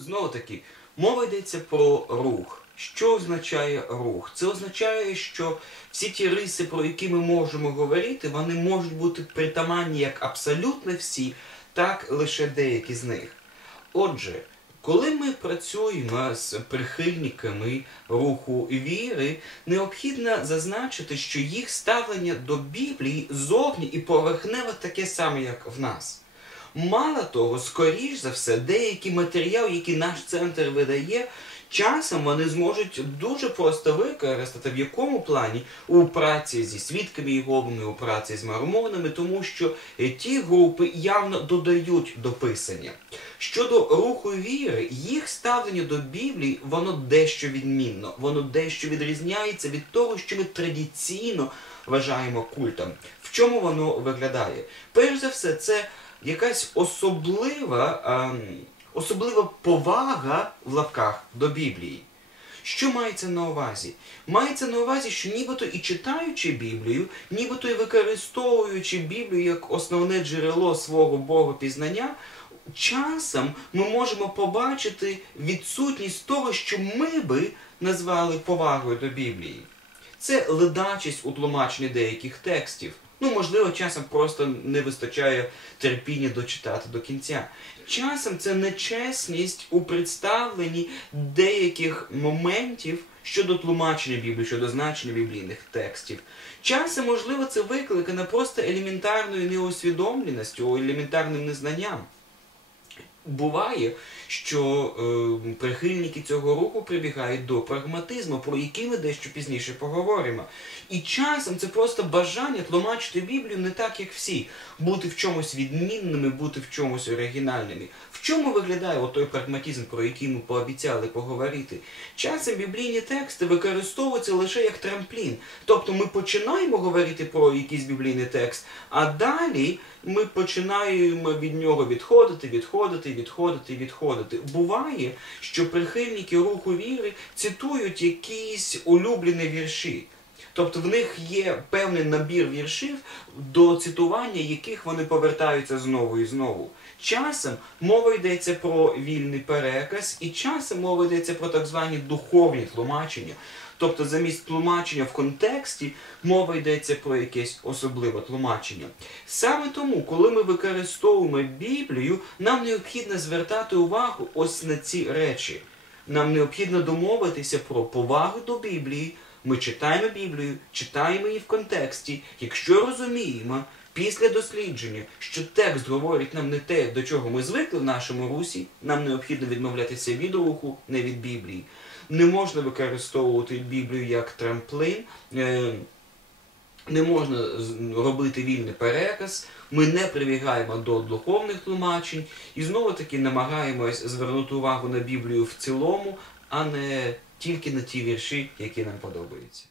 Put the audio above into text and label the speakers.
Speaker 1: Знову таки, мова йдеться про рух. Що означає рух? Це означає, що всі ті риси, про які ми можемо говорити, вони можуть бути притаманні як абсолютно всі, так лише деякі з них. Отже, коли ми працюємо з прихильниками руху віри, необхідно зазначити, що їх ставлення до Біблії зовні і поверхнево таке саме, як в нас. Мало того, скоріш за все, деякі матеріали, які наш центр видає, часом вони зможуть дуже просто використати в якому плані у праці зі свідками Єговими, у праці з мормонами, тому що ті групи явно додають до писання. Щодо руху віри, їх ставлення до Біблії, воно дещо відмінно, воно дещо відрізняється від того, що ми традиційно вважаємо культом. В чому воно виглядає? Перш за все, це якась особлива, особлива повага в лапках до Біблії. Що мається на увазі? Мається на увазі, що нібито і читаючи Біблію, нібито і використовуючи Біблію як основне джерело свого богопізнання, часом ми можемо побачити відсутність того, що ми би назвали повагою до Біблії. Це ледачість у тлумаченні деяких текстів. Ну, можливо, часом просто не вистачає терпіння дочитати до кінця. Часом це нечесність у представленні деяких моментів щодо тлумачення Біблії, щодо значення біблійних текстів. Часом, можливо, це викликано просто елементарною неосвідомленістю, елементарним незнанням. Буває, що е, прихильники цього руху прибігають до прагматизму, про який ми дещо пізніше поговоримо. І часом це просто бажання тлумачити Біблію не так, як всі, бути в чомусь відмінними, бути в чомусь оригінальними. В чому виглядає той прагматизм, про який ми пообіцяли поговорити? Часом біблійні тексти використовуються лише як трамплін. Тобто ми починаємо говорити про якийсь біблійний текст, а далі ми починаємо від нього відходити, відходити, відходити, відходити. Буває, що прихильники руху віри цитують якісь улюблені вірші. Тобто в них є певний набір віршів, до цитування яких вони повертаються знову і знову. Часом мова йдеться про вільний переказ, і часом мова йдеться про так звані духовні тлумачення. Тобто замість тлумачення в контексті мова йдеться про якесь особливе тлумачення. Саме тому, коли ми використовуємо Біблію, нам необхідно звертати увагу ось на ці речі. Нам необхідно домовитися про повагу до Біблії. Ми читаємо Біблію, читаємо її в контексті. Якщо розуміємо після дослідження, що текст говорить нам не те, до чого ми звикли в нашому русі, нам необхідно відмовлятися від руху, не від Біблії. Не можна використовувати Біблію як трамплин, е, не можна робити вільний переказ, ми не прибігаємо до духовних тлумачень і знову таки намагаємось звернути увагу на Біблію в цілому, а не тільки на ті вірші, які нам подобаються.